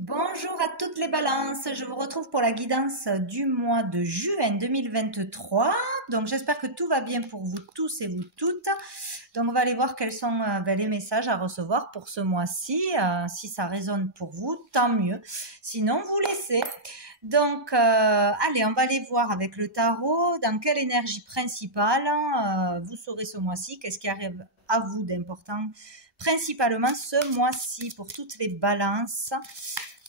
Bonjour à toutes les balances, je vous retrouve pour la guidance du mois de juin 2023. Donc j'espère que tout va bien pour vous tous et vous toutes. Donc on va aller voir quels sont les messages à recevoir pour ce mois-ci. Si ça résonne pour vous, tant mieux. Sinon, vous laissez. Donc, allez, on va aller voir avec le tarot dans quelle énergie principale vous saurez ce mois-ci, qu'est-ce qui arrive à vous d'important, principalement ce mois-ci pour toutes les balances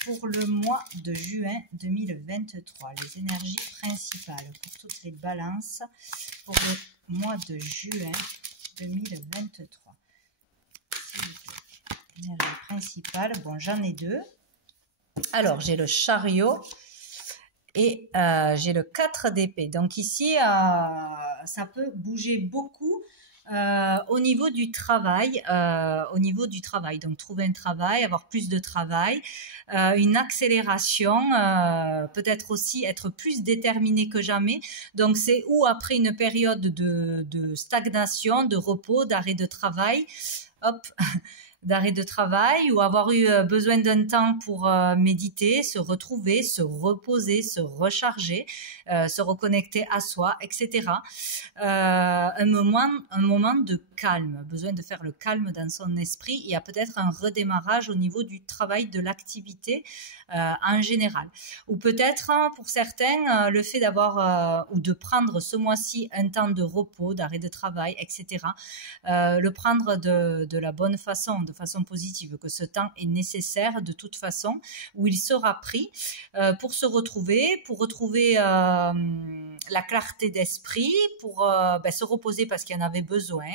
pour le mois de juin 2023. Les énergies principales pour toutes les balances pour le mois de juin 2023. Énergie principale, bon, j'en ai deux. Alors, j'ai le chariot et j'ai le 4 d'épée. Donc ici, ça peut bouger beaucoup au niveau du travail. Donc trouver un travail, avoir plus de travail, une accélération, peut-être aussi être plus déterminé que jamais. Donc c'est ou après une période de stagnation, de repos, d'arrêt de travail, hop, d'arrêt de travail, ou avoir eu besoin d'un temps pour méditer, se retrouver, se reposer, se recharger, se reconnecter à soi, etc. Un moment de calme, besoin de faire le calme dans son esprit. Il y a peut-être un redémarrage au niveau du travail, de l'activité en général. Ou peut-être pour certains, le fait d'avoir ou de prendre ce mois-ci un temps de repos, d'arrêt de travail, etc. Le prendre de la bonne façon, de façon positive, que ce temps est nécessaire de toute façon, où il sera pris pour se retrouver, pour retrouver la clarté d'esprit, pour se reposer parce qu'il y en avait besoin.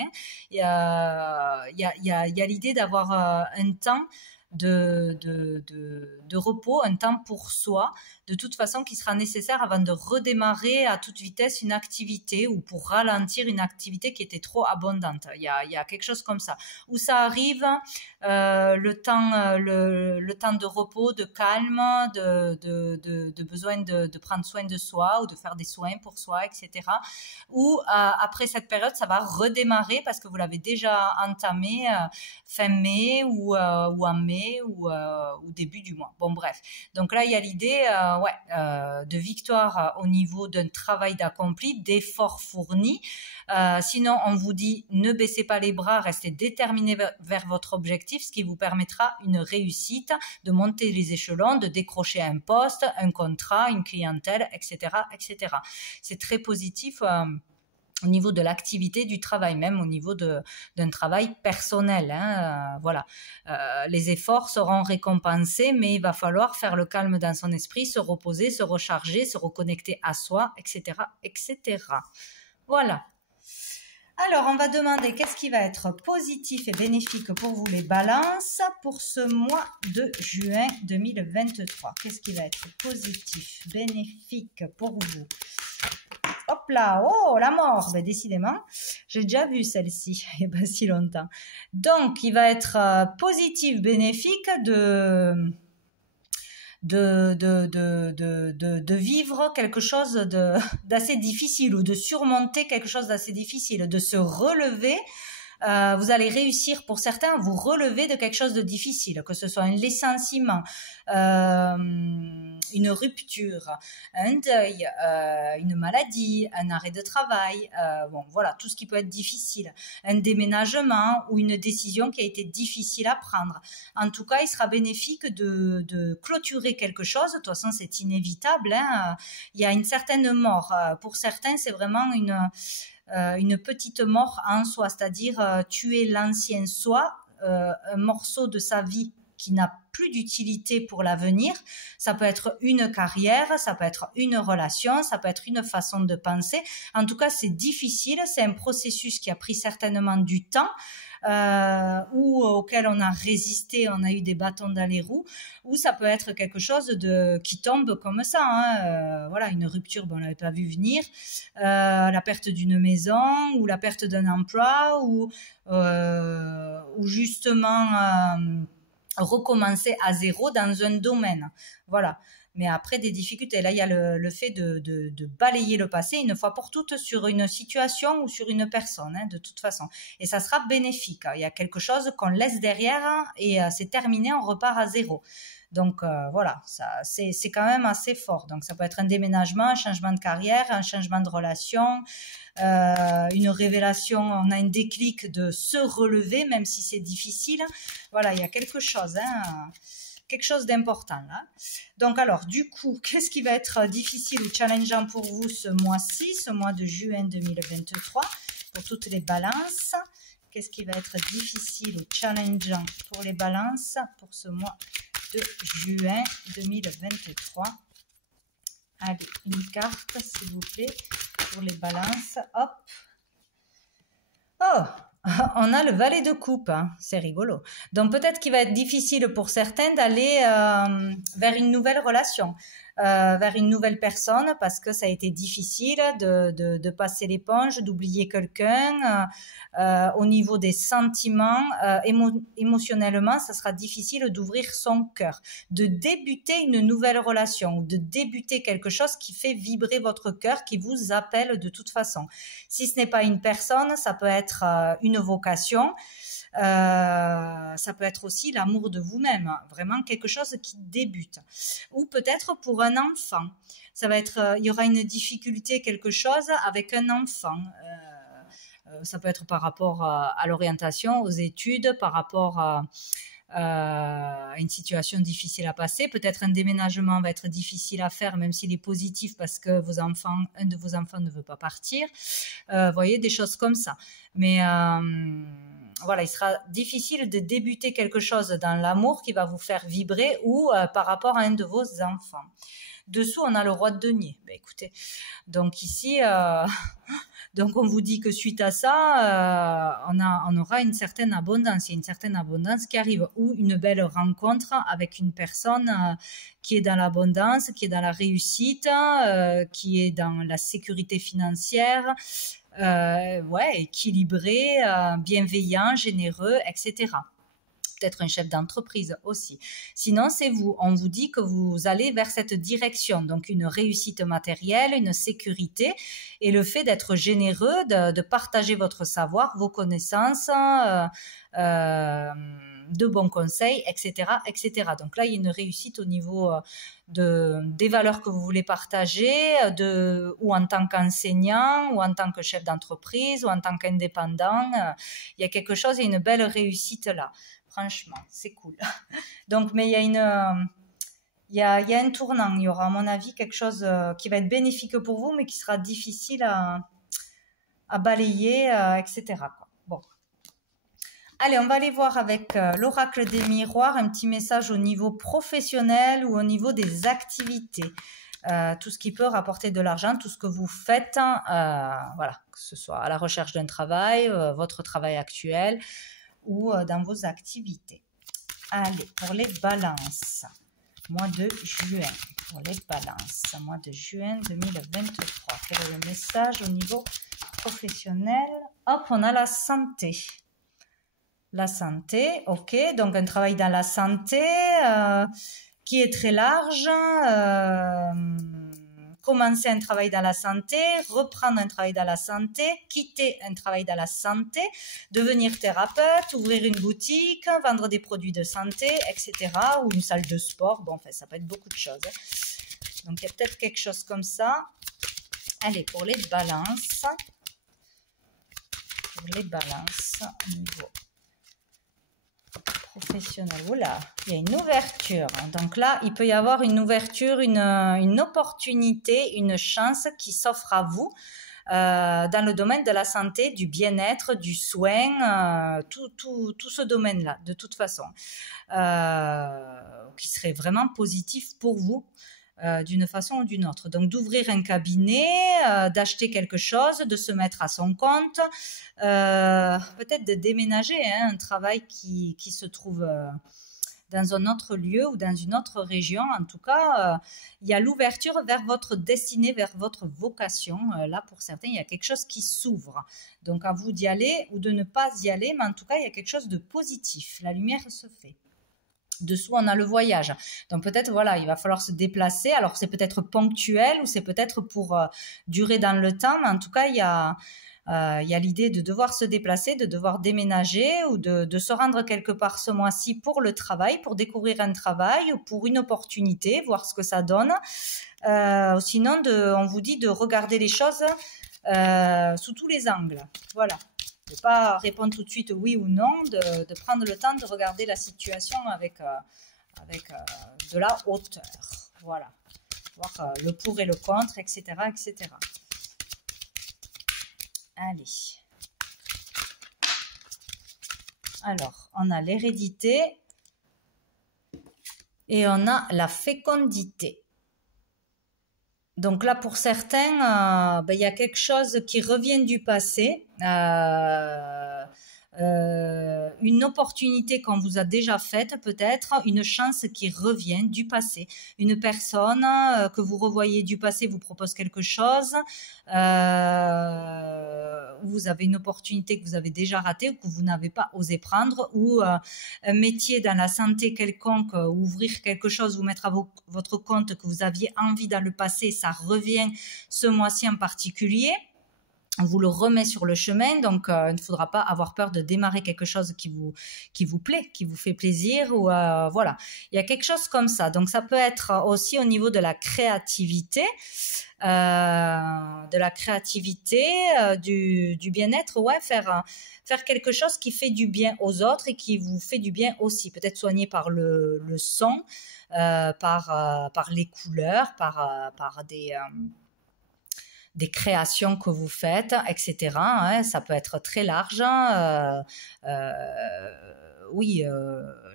Il y a l'idée d'avoir un temps de repos, un temps pour soi, de toute façon qui sera nécessaire avant de redémarrer à toute vitesse une activité ou pour ralentir une activité qui était trop abondante. Il y a quelque chose comme ça. Où ça arrive, le temps de repos, de calme, de besoin de prendre soin de soi ou de faire des soins pour soi, etc. Ou après cette période, ça va redémarrer parce que vous l'avez déjà entamé fin mai ou en mai ou début du mois. Bon, bref. Donc là, il y a l'idée de victoire au niveau d'un travail d'accompli, d'efforts fournis. Sinon, on vous dit ne baissez pas les bras, restez déterminé vers votre objectif, ce qui vous permettra une réussite, de monter les échelons, de décrocher un poste, un contrat, une clientèle, etc., etc. C'est très positif. Au niveau de l'activité du travail, même au niveau d'un travail personnel. Voilà. Les efforts seront récompensés, mais il va falloir faire le calme dans son esprit, se reposer, se recharger, se reconnecter à soi, etc., etc. Voilà. Alors, on va demander qu'est-ce qui va être positif et bénéfique pour vous les balances pour ce mois de juin 2023. Qu'est-ce qui va être positif, bénéfique pour vous? Hop là, oh, la mort, ben, décidément, j'ai déjà vu celle-ci, il n'y a pas si longtemps. Donc, il va être positif, bénéfique de vivre quelque chose d'assez difficile ou de surmonter quelque chose d'assez difficile, de se relever. Vous allez réussir pour certains à vous relever de quelque chose de difficile, que ce soit un licenciement, une rupture, un deuil, une maladie, un arrêt de travail, bon voilà, tout ce qui peut être difficile, un déménagement ou une décision qui a été difficile à prendre. En tout cas, il sera bénéfique de clôturer quelque chose. De toute façon, c'est inévitable, il y a une certaine mort. Pour certains, c'est vraiment une petite mort en soi, c'est-à-dire tuer l'ancien soi, un morceau de sa vie qui n'a plus d'utilité pour l'avenir. Ça peut être une carrière, ça peut être une relation, ça peut être une façon de penser. En tout cas, c'est difficile, c'est un processus qui a pris certainement du temps, ou auquel on a résisté, on a eu des bâtons dans les roues, ou ça peut être quelque chose qui tombe comme ça, voilà, une rupture, on l'avait pas vu venir, la perte d'une maison, ou la perte d'un emploi, ou justement recommencer à zéro dans un domaine, voilà. Mais après des difficultés, là il y a le fait de balayer le passé une fois pour toutes sur une situation ou sur une personne, de toute façon. Et ça sera bénéfique. Il y a quelque chose qu'on laisse derrière et c'est terminé, on repart à zéro. Donc voilà, c'est quand même assez fort. Donc ça peut être un déménagement, un changement de carrière, un changement de relation, une révélation, on a un déclic de se relever même si c'est difficile. Voilà, il y a quelque chose, hein, quelque chose d'important là. Donc alors du coup, qu'est-ce qui va être difficile ou challengeant pour vous ce mois-ci, ce mois de juin 2023, pour toutes les balances? Qu'est-ce qui va être difficile ou challengeant pour les balances pour ce mois de juin 2023? Allez, une carte s'il vous plaît pour les balances. Hop. Oh, on a le valet de coupe, hein. C'est rigolo. Donc peut-être qu'il va être difficile pour certains d'aller vers une nouvelle relation, vers une nouvelle personne, parce que ça a été difficile de passer l'éponge, d'oublier quelqu'un. Au niveau des sentiments, émotionnellement, ça sera difficile d'ouvrir son cœur, de débuter une nouvelle relation, de débuter quelque chose qui fait vibrer votre cœur, qui vous appelle de toute façon. Si ce n'est pas une personne, ça peut être une vocation. Ça peut être aussi l'amour de vous-même, vraiment quelque chose qui débute. Ou peut-être pour un enfant, ça va être, il y aura une difficulté, quelque chose avec un enfant. Ça peut être par rapport à l'orientation, aux études, par rapport à une situation difficile à passer. Peut-être un déménagement va être difficile à faire, même s'il est positif parce que un de vos enfants ne veut pas partir. Vous voyez, des choses comme ça. Mais voilà, il sera difficile de débuter quelque chose dans l'amour qui va vous faire vibrer ou par rapport à un de vos enfants. Dessous, on a le roi de denier. Ben, écoutez, donc ici, donc on vous dit que suite à ça, on aura une certaine abondance. Il y a une certaine abondance qui arrive, ou une belle rencontre avec une personne qui est dans l'abondance, qui est dans la réussite, qui est dans la sécurité financière, ouais, équilibré, bienveillant, généreux, etc. Peut-être un chef d'entreprise aussi. Sinon, c'est vous. On vous dit que vous allez vers cette direction. Donc, une réussite matérielle, une sécurité et le fait d'être généreux, de partager votre savoir, vos connaissances, de bons conseils, etc., etc. Donc là, il y a une réussite au niveau des valeurs que vous voulez partager, ou en tant qu'enseignant, ou en tant que chef d'entreprise, ou en tant qu'indépendant. Il y a quelque chose, il y a une belle réussite là. Franchement, c'est cool. Donc, mais il y a un tournant. Il y aura, à mon avis, quelque chose qui va être bénéfique pour vous, mais qui sera difficile à balayer, etc., quoi. Bon. Allez, on va aller voir avec l'oracle des miroirs, un petit message au niveau professionnel ou au niveau des activités. Tout ce qui peut rapporter de l'argent, tout ce que vous faites, voilà, que ce soit à la recherche d'un travail, votre travail actuel, ou dans vos activités. Allez, pour les balances, mois de juin, pour les balances, mois de juin 2023, quel est le message au niveau professionnel? Hop, on a la santé. La santé, ok, donc un travail dans la santé qui est très large, commencer un travail dans la santé, reprendre un travail dans la santé, quitter un travail dans la santé, devenir thérapeute, ouvrir une boutique, vendre des produits de santé, etc. ou une salle de sport. Bon, enfin, ça peut être beaucoup de choses. Donc, il y a peut-être quelque chose comme ça. Allez, pour les balances. Pour les balances, au niveau professionnel. Oula, il y a une ouverture. Donc là, il peut y avoir une ouverture, une opportunité, une chance qui s'offre à vous dans le domaine de la santé, du bien-être, du soin, tout ce domaine-là, de toute façon, qui serait vraiment positif pour vous. D'une façon ou d'une autre. Donc d'ouvrir un cabinet, d'acheter quelque chose, de se mettre à son compte, peut-être de déménager, hein, un travail qui se trouve dans un autre lieu ou dans une autre région. En tout cas, il y a l'ouverture vers votre destinée, vers votre vocation. Là, pour certains, il y a quelque chose qui s'ouvre. Donc à vous d'y aller ou de ne pas y aller, mais en tout cas, il y a quelque chose de positif. La lumière se fait. Dessous, on a le voyage. Donc peut-être, voilà, il va falloir se déplacer. Alors c'est peut-être ponctuel ou c'est peut-être pour durer dans le temps, mais en tout cas, il y a Il y a l'idée de devoir se déplacer, de devoir déménager ou de se rendre quelque part ce mois-ci pour le travail, pour découvrir un travail ou pour une opportunité, voir ce que ça donne. Sinon, on vous dit de regarder les choses sous tous les angles. Voilà. De ne pas répondre tout de suite oui ou non, de prendre le temps de regarder la situation avec de la hauteur. Voilà. Voir le pour et le contre, etc., etc. Allez. Alors, on a l'hérédité et on a la fécondité. Donc là, pour certains, il y a quelque chose qui revient du passé, une opportunité qu'on vous a déjà faite peut-être, une chance qui revient du passé. Une personne que vous revoyez du passé vous propose quelque chose, vous avez une opportunité que vous avez déjà ratée ou que vous n'avez pas osé prendre, ou un métier dans la santé quelconque, ouvrir quelque chose, vous mettre à votre compte que vous aviez envie dans le passé, ça revient ce mois-ci en particulier. On vous le remet sur le chemin, donc il ne faudra pas avoir peur de démarrer quelque chose qui vous plaît, qui vous fait plaisir, ou voilà. Il y a quelque chose comme ça. Donc ça peut être aussi au niveau de la créativité, du bien-être, ouais, faire quelque chose qui fait du bien aux autres et qui vous fait du bien aussi. Peut-être soigné par le son, par les couleurs, par des créations que vous faites, etc. Hein, ça peut être très large. Oui,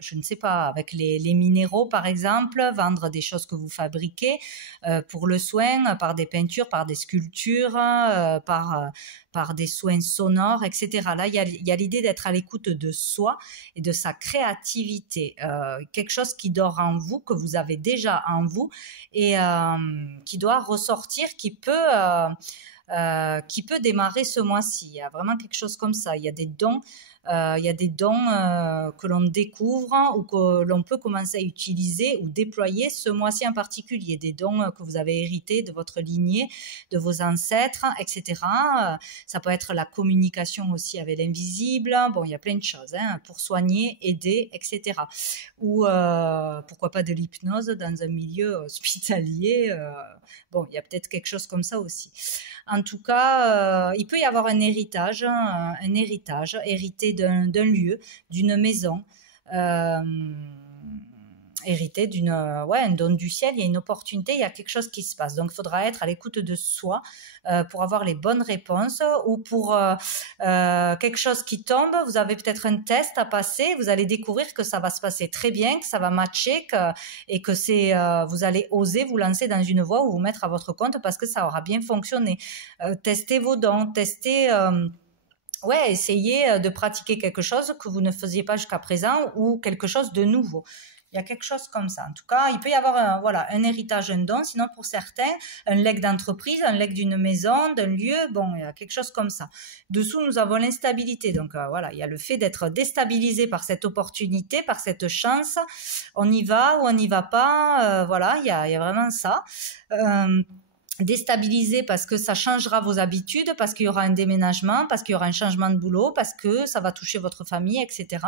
je ne sais pas, avec les minéraux par exemple, vendre des choses que vous fabriquez pour le soin, par des peintures, par des sculptures, par des soins sonores, etc. Là, il y a l'idée d'être à l'écoute de soi et de sa créativité, quelque chose qui dort en vous, que vous avez déjà en vous et qui doit ressortir, qui peut démarrer ce mois-ci. Il y a vraiment quelque chose comme ça. Il y a des dons que l'on découvre ou que l'on peut commencer à utiliser ou déployer ce mois-ci en particulier. Des dons que vous avez hérités de votre lignée, de vos ancêtres, etc. Ça peut être la communication aussi avec l'invisible. Bon, il y a plein de choses pour soigner, aider, etc. Ou pourquoi pas de l'hypnose dans un milieu hospitalier. Bon, il y a peut-être quelque chose comme ça aussi. En tout cas, il peut y avoir un héritage hérité d'un lieu, d'une maison, hérité un don du ciel. Il y a une opportunité, il y a quelque chose qui se passe. Donc, il faudra être à l'écoute de soi pour avoir les bonnes réponses, ou pour quelque chose qui tombe. Vous avez peut-être un test à passer. Vous allez découvrir que ça va se passer très bien, que ça va matcher, et que vous allez oser vous lancer dans une voie ou vous mettre à votre compte parce que ça aura bien fonctionné. Testez vos dons, essayez de pratiquer quelque chose que vous ne faisiez pas jusqu'à présent ou quelque chose de nouveau. Il y a quelque chose comme ça. En tout cas, il peut y avoir un héritage, un don. Sinon, pour certains, un legs d'entreprise, un legs d'une maison, d'un lieu. Bon, il y a quelque chose comme ça. Dessous, nous avons l'instabilité. Donc, il y a le fait d'être déstabilisé par cette opportunité, par cette chance. On y va ou on n'y va pas. Il y a vraiment ça. Déstabilisé parce que ça changera vos habitudes, parce qu'il y aura un déménagement, parce qu'il y aura un changement de boulot, parce que ça va toucher votre famille, etc.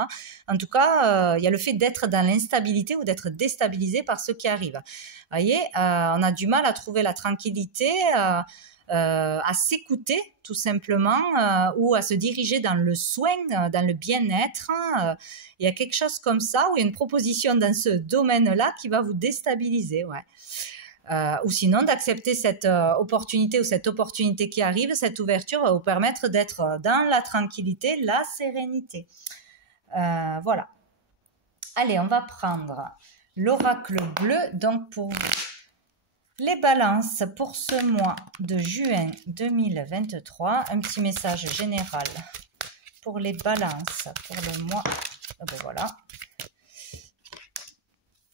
En tout cas, il y a le fait d'être dans l'instabilité ou d'être déstabilisé par ce qui arrive. Vous voyez, on a du mal à trouver la tranquillité, à s'écouter tout simplement, ou à se diriger dans le soin, dans le bien-être. Il y a quelque chose comme ça, où il y a une proposition dans ce domaine-là qui va vous déstabiliser, ouais. Ou sinon d'accepter cette opportunité ou cette opportunité qui arrive, cette ouverture va vous permettre d'être dans la tranquillité, la sérénité. Voilà. Allez, on va prendre l'oracle bleu. Donc pour les balances pour ce mois de juin 2023, un petit message général pour les balances pour le mois. Voilà.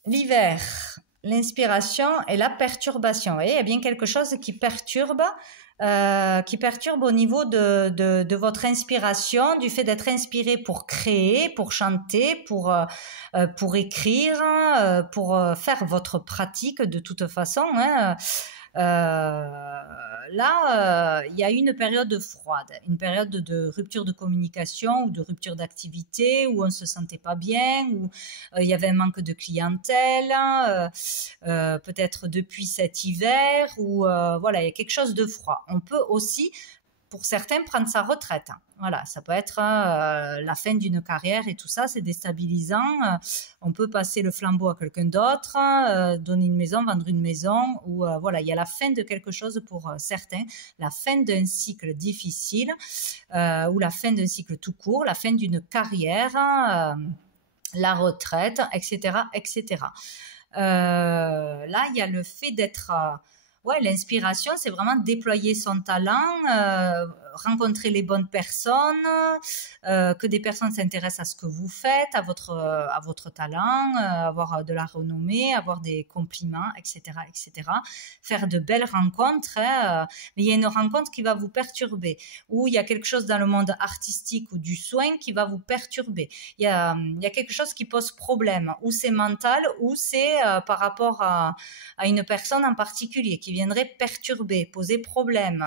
L'hiver. L'inspiration et la perturbation. Vous voyez, il y a bien quelque chose qui perturbe au niveau de votre inspiration, du fait d'être inspiré pour créer, pour chanter, pour écrire, pour faire votre pratique de toute façon. Là, il y a eu une période froide, une période de rupture de communication ou de rupture d'activité, où on se sentait pas bien, où il y avait un manque de clientèle, peut-être depuis cet hiver, où voilà, il y a quelque chose de froid. On peut aussi, pour certains, prendre sa retraite. Voilà, ça peut être la fin d'une carrière et tout ça, c'est déstabilisant. On peut passer le flambeau à quelqu'un d'autre, donner une maison, vendre une maison, ou voilà, il y a la fin de quelque chose pour certains, la fin d'un cycle difficile, ou la fin d'un cycle tout court, la fin d'une carrière, la retraite, etc., etc. Là, il y a le fait d'être ouais, l'inspiration, c'est vraiment déployer son talent, rencontrer les bonnes personnes, que des personnes s'intéressent à ce que vous faites, à votre talent, avoir de la renommée, avoir des compliments, etc., etc. Faire de belles rencontres, hein, mais il y a une rencontre qui va vous perturber, ou il y a quelque chose dans le monde artistique ou du soin qui va vous perturber. Il y a quelque chose qui pose problème, ou c'est mental, ou c'est par rapport à une personne en particulier qui viendrait perturber, poser problème,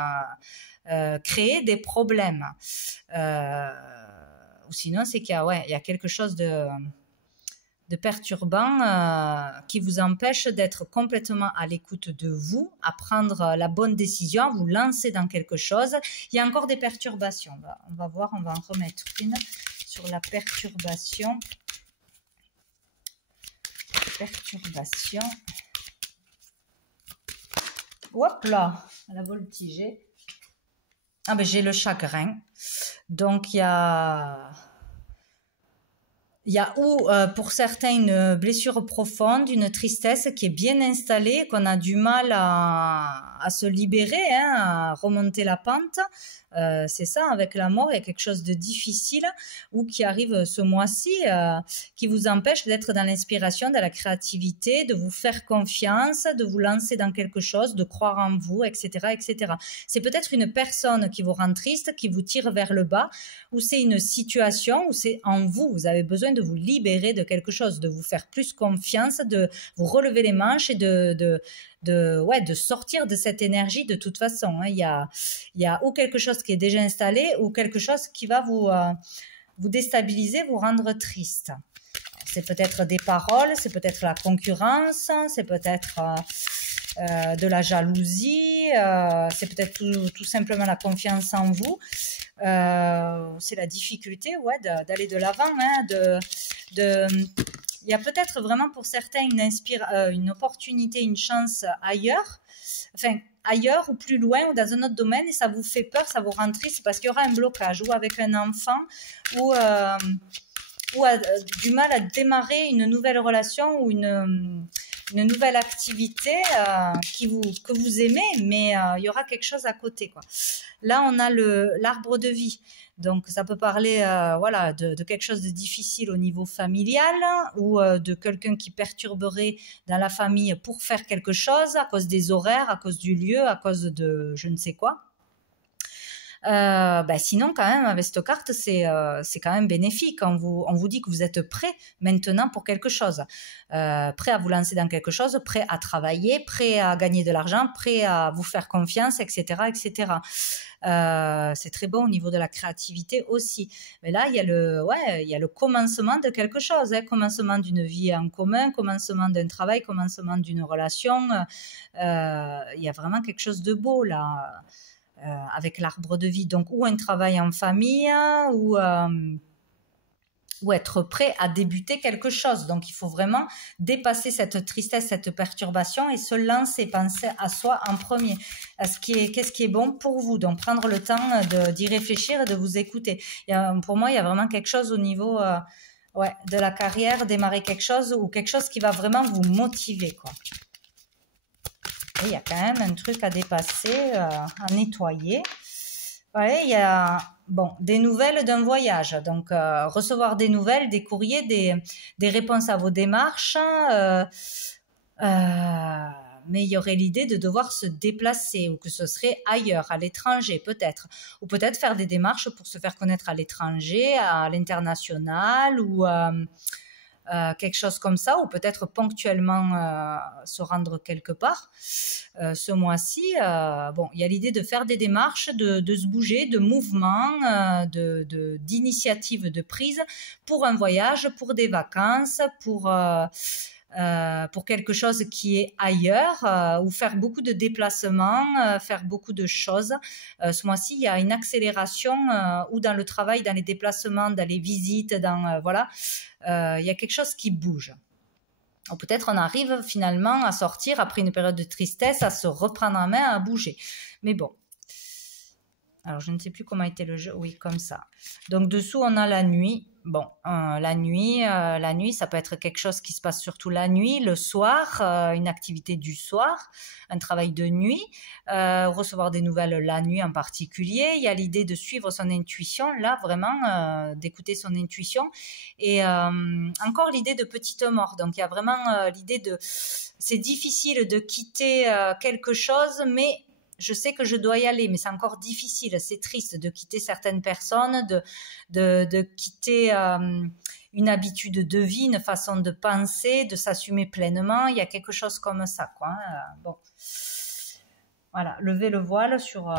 créer des problèmes. Ou sinon, c'est qu'il y a, ouais, il y a quelque chose de perturbant qui vous empêche d'être complètement à l'écoute de vous, à prendre la bonne décision, à vous lancer dans quelque chose. Il y a encore des perturbations. On va voir, on va en remettre une sur la perturbation. Perturbation. Hop là, elle a voltigé. Ah ben j'ai le chagrin. Donc il y a ou pour certains une blessure profonde, une tristesse qui est bien installée, qu'on a du mal à se libérer, hein, à remonter la pente. C'est ça, avec la mort, il y a quelque chose de difficile ou qui arrive ce mois-ci, qui vous empêche d'être dans l'inspiration, dans la créativité, de vous faire confiance, de vous lancer dans quelque chose, de croire en vous, etc., etc. C'est peut-être une personne qui vous rend triste, qui vous tire vers le bas, ou c'est une situation où c'est en vous. Vous avez besoin de vous libérer de quelque chose, de vous faire plus confiance, de vous relever les manches et de sortir de cette énergie de toute façon. Hein. Il y a ou quelque chose qui est déjà installé ou quelque chose qui va vous déstabiliser, vous rendre triste. C'est peut-être des paroles, c'est peut-être la concurrence, c'est peut-être de la jalousie, c'est peut-être tout simplement la confiance en vous. C'est la difficulté, ouais, d'aller de l'avant, hein, il y a peut-être vraiment pour certains une opportunité, une chance ailleurs, enfin ailleurs ou plus loin ou dans un autre domaine, et ça vous fait peur, ça vous rend triste parce qu'il y aura un blocage, ou avec un enfant, ou du mal à démarrer une nouvelle relation ou une nouvelle activité que vous aimez, mais il y aura quelque chose à côté, quoi. Là, on a l'arbre de vie. Donc, ça peut parler voilà, de quelque chose de difficile au niveau familial, ou de quelqu'un qui perturberait dans la famille pour faire quelque chose à cause des horaires, à cause du lieu, à cause de je ne sais quoi. Sinon, quand même, avec cette carte, c'est quand même bénéfique. On vous dit que vous êtes prêt maintenant pour quelque chose. Prêt à vous lancer dans quelque chose, prêt à travailler, prêt à gagner de l'argent, prêt à vous faire confiance, etc., etc. C'est très bon au niveau de la créativité aussi. Mais là, il y a le commencement de quelque chose, hein, commencement d'une vie en commun, commencement d'un travail, commencement d'une relation. Il y a vraiment quelque chose de beau là. Avec l'arbre de vie, donc ou un travail en famille, ou être prêt à débuter quelque chose. Donc il faut vraiment dépasser cette tristesse, cette perturbation et se lancer, penser à soi en premier, à qu'est-ce qui est bon pour vous. Donc prendre le temps d'y réfléchir et de vous écouter. Pour moi, il y a vraiment quelque chose au niveau de la carrière, démarrer quelque chose, ou quelque chose qui va vraiment vous motiver, quoi. Et il y a quand même un truc à dépasser, à nettoyer. Ouais, il y a des nouvelles d'un voyage. Donc, recevoir des nouvelles, des courriers, des réponses à vos démarches. Mais il y aurait l'idée de devoir se déplacer, ou que ce serait ailleurs, à l'étranger peut-être. Ou peut-être faire des démarches pour se faire connaître à l'étranger, à l'international, ou quelque chose comme ça, ou peut-être ponctuellement se rendre quelque part. Ce mois-ci, bon, il y a l'idée de faire des démarches, de se bouger, de mouvements, d'initiatives de prise pour un voyage, pour des vacances, pour quelque chose qui est ailleurs, ou faire beaucoup de déplacements, faire beaucoup de choses. Ce mois-ci, il y a une accélération ou dans le travail, dans les déplacements, dans les visites, voilà, il y a quelque chose qui bouge. Ou peut-être on arrive finalement à sortir après une période de tristesse, à se reprendre en main, à bouger. Mais bon. Alors, je ne sais plus comment était le jeu. Oui, comme ça. Donc, dessous, on a la nuit. Bon, la nuit, ça peut être quelque chose qui se passe surtout la nuit, le soir, une activité du soir, un travail de nuit, recevoir des nouvelles la nuit en particulier. Il y a l'idée de suivre son intuition, là, vraiment, d'écouter son intuition. Et encore l'idée de petite mort. Donc, il y a vraiment l'idée de... C'est difficile de quitter quelque chose, mais... Je sais que je dois y aller, mais c'est encore difficile, c'est triste de quitter certaines personnes, de quitter une habitude de vie, une façon de penser, de s'assumer pleinement. Il y a quelque chose comme ça, quoi. Bon, voilà, lever le voile sur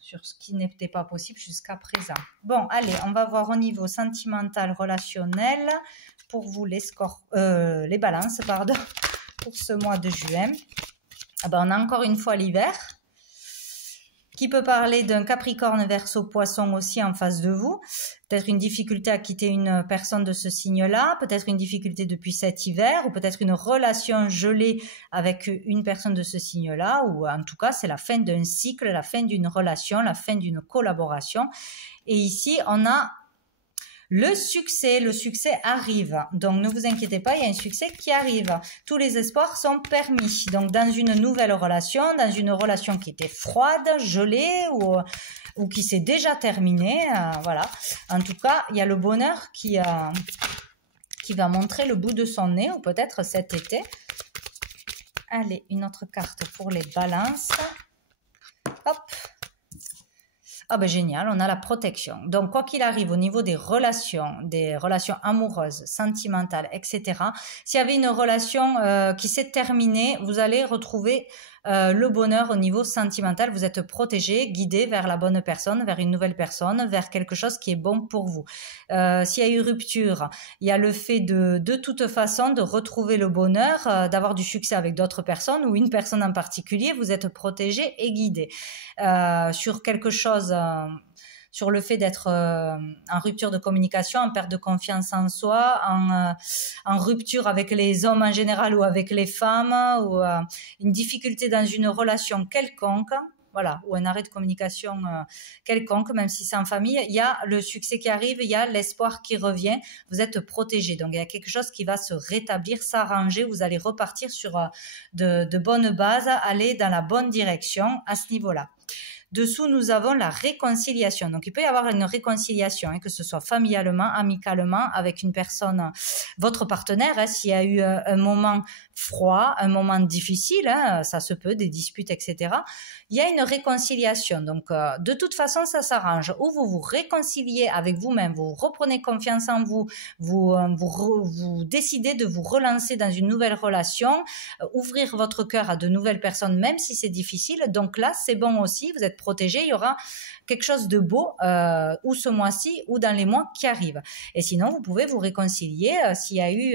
ce qui n'était pas possible jusqu'à présent. Bon, allez, on va voir au niveau sentimental, relationnel, pour vous les balances, pardon, pour ce mois de juin. Ah ben, on a encore une fois l'hiver, qui peut parler d'un Capricorne, Verseau, Poisson aussi en face de vous. Peut-être une difficulté à quitter une personne de ce signe-là, peut-être une difficulté depuis cet hiver, ou peut-être une relation gelée avec une personne de ce signe-là, ou en tout cas, c'est la fin d'un cycle, la fin d'une relation, la fin d'une collaboration. Et ici, on a le succès arrive. Donc, ne vous inquiétez pas, il y a un succès qui arrive. Tous les espoirs sont permis. Donc, dans une nouvelle relation, dans une relation qui était froide, gelée ou qui s'est déjà terminée, voilà. En tout cas, il y a le bonheur qui va montrer le bout de son nez, ou peut-être cet été. Allez, une autre carte pour les balances. Hop. Ah ben génial, on a la protection. Donc quoi qu'il arrive au niveau des relations amoureuses, sentimentales, etc. S'il y avait une relation qui s'est terminée, vous allez retrouver le bonheur au niveau sentimental. Vous êtes protégé, guidé vers la bonne personne, vers une nouvelle personne, vers quelque chose qui est bon pour vous. S'il y a eu rupture, il y a le fait de toute façon de retrouver le bonheur, d'avoir du succès avec d'autres personnes ou une personne en particulier. Vous êtes protégé et guidé sur quelque chose. Sur le fait d'être en rupture de communication, en perte de confiance en soi, en rupture avec les hommes en général ou avec les femmes, ou une difficulté dans une relation quelconque, voilà, ou un arrêt de communication quelconque, même si c'est en famille, il y a le succès qui arrive, il y a l'espoir qui revient, vous êtes protégé. Donc, il y a quelque chose qui va se rétablir, s'arranger, vous allez repartir sur de bonnes bases, aller dans la bonne direction à ce niveau-là. Dessous, nous avons la réconciliation. Donc, il peut y avoir une réconciliation, que ce soit familialement, amicalement, avec une personne, votre partenaire, s'il y a eu un moment froid, un moment difficile, ça se peut, des disputes, etc. Il y a une réconciliation. Donc, de toute façon, ça s'arrange. Ou vous vous réconciliez avec vous-même, vous reprenez confiance en vous, vous décidez de vous relancer dans une nouvelle relation, ouvrir votre cœur à de nouvelles personnes, même si c'est difficile. Donc là, c'est bon aussi, vous êtes protégé, il y aura quelque chose de beau ou ce mois-ci ou dans les mois qui arrivent. Et sinon, vous pouvez vous réconcilier s'il y a eu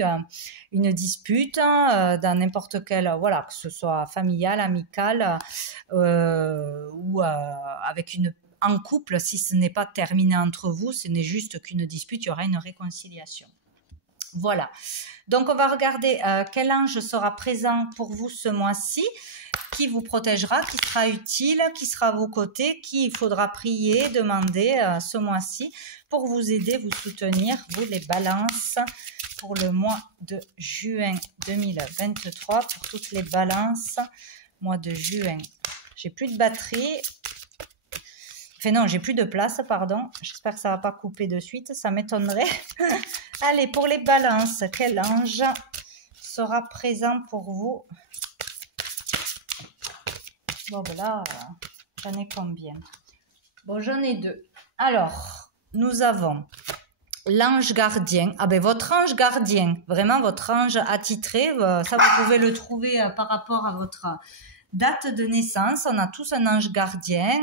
une dispute dans n'importe quel, voilà, que ce soit familial, amical ou avec en couple, si ce n'est pas terminé entre vous, ce n'est juste qu'une dispute, il y aura une réconciliation. Voilà. Donc, on va regarder quel ange sera présent pour vous ce mois-ci, qui vous protégera, qui sera utile, qui sera à vos côtés, qui il faudra prier, demander ce mois-ci pour vous aider, vous soutenir, vous les balances, pour le mois de juin 2023, pour toutes les balances, mois de juin. J'ai plus de batterie. Enfin non, j'ai plus de place, pardon. J'espère que ça va pas couper de suite, ça m'étonnerait. Allez, pour les balances, quel ange sera présent pour vous? Bon, voilà, j'en ai combien? Bon, j'en ai deux. Alors, nous avons l'ange gardien. Ah ben votre ange gardien, vraiment votre ange attitré, ça vous pouvez le trouver par rapport à votre date de naissance. On a tous un ange gardien,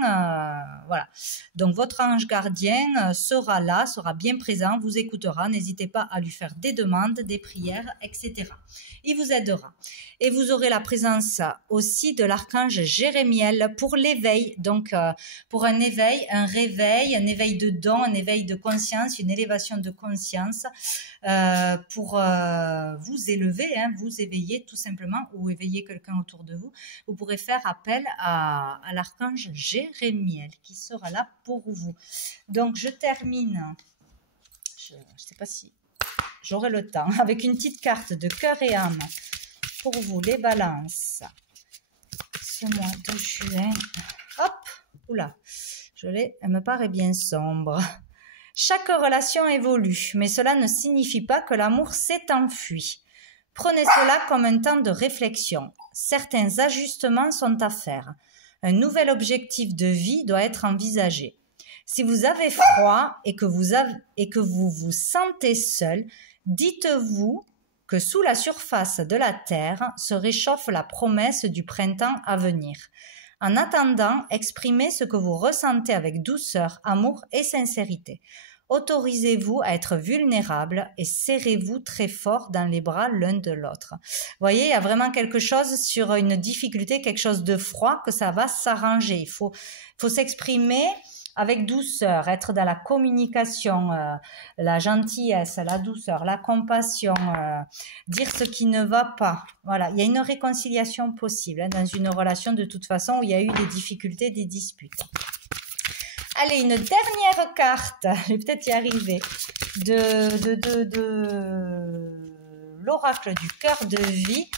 voilà. Donc votre ange gardien sera là, sera bien présent, vous écoutera. N'hésitez pas à lui faire des demandes, des prières, etc. Il vous aidera. Et vous aurez la présence aussi de l'archange Jérémiel pour l'éveil. Donc pour un éveil, un réveil, un éveil de don, un éveil de conscience, une élévation de conscience pour vous élever, hein, vous éveiller tout simplement, ou éveiller quelqu'un autour de vous. Vous pourrez faire appel à l'archange Jérémiel qui sera là pour vous. Donc je termine, je ne sais pas si j'aurai le temps, avec une petite carte de cœur et âme pour vous les balances. Ce mois de juin, hop, oula, elle me paraît bien sombre. Chaque relation évolue, mais cela ne signifie pas que l'amour s'est enfui. Prenez cela comme un temps de réflexion. Certains ajustements sont à faire. Un nouvel objectif de vie doit être envisagé. Si vous avez froid et que vous vous sentez seul, dites-vous que sous la surface de la terre se réchauffe la promesse du printemps à venir. En attendant, exprimez ce que vous ressentez avec douceur, amour et sincérité. Autorisez-vous à être vulnérable et serrez-vous très fort dans les bras l'un de l'autre. Vous voyez, il y a vraiment quelque chose sur une difficulté, quelque chose de froid, que ça va s'arranger. Il faut s'exprimer avec douceur, être dans la communication, la gentillesse, la douceur, la compassion, dire ce qui ne va pas. Voilà, il y a une réconciliation possible hein, dans une relation de toute façon où il y a eu des difficultés, des disputes. Allez, une dernière carte, je vais peut-être y arriver, de l'oracle du cœur de vie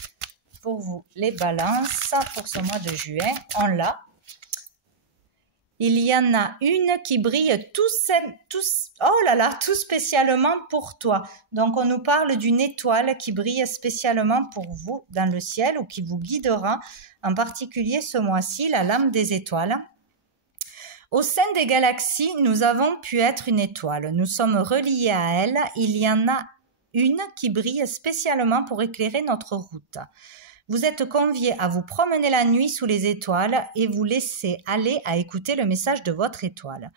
pour vous les balances pour ce mois de juin. On l'a. Il y en a une qui brille tout spécialement pour toi. Donc, on nous parle d'une étoile qui brille spécialement pour vous dans le ciel ou qui vous guidera, en particulier ce mois-ci, la lame des étoiles. Au sein des galaxies, nous avons pu être une étoile. Nous sommes reliés à elle. Il y en a une qui brille spécialement pour éclairer notre route. Vous êtes conviés à vous promener la nuit sous les étoiles et vous laisser aller à écouter le message de votre étoile.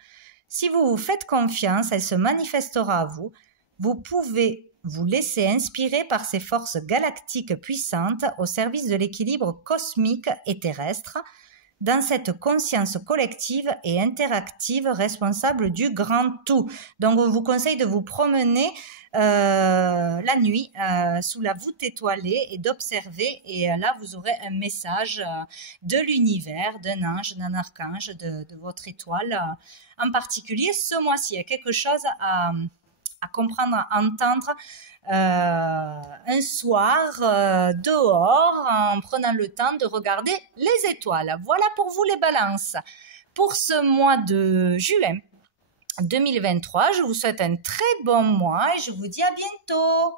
Si vous vous faites confiance, elle se manifestera à vous. Vous pouvez vous laisser inspirer par ces forces galactiques puissantes au service de l'équilibre cosmique et terrestre, dans cette conscience collective et interactive responsable du grand tout. Donc, on vous conseille de vous promener la nuit sous la voûte étoilée et d'observer. Et là, vous aurez un message de l'univers, d'un ange, d'un archange, de votre étoile. En particulier, ce mois-ci, il y a quelque chose à comprendre, à entendre un soir dehors en prenant le temps de regarder les étoiles. Voilà pour vous les balances. Pour ce mois de juin 2023, je vous souhaite un très bon mois et je vous dis à bientôt.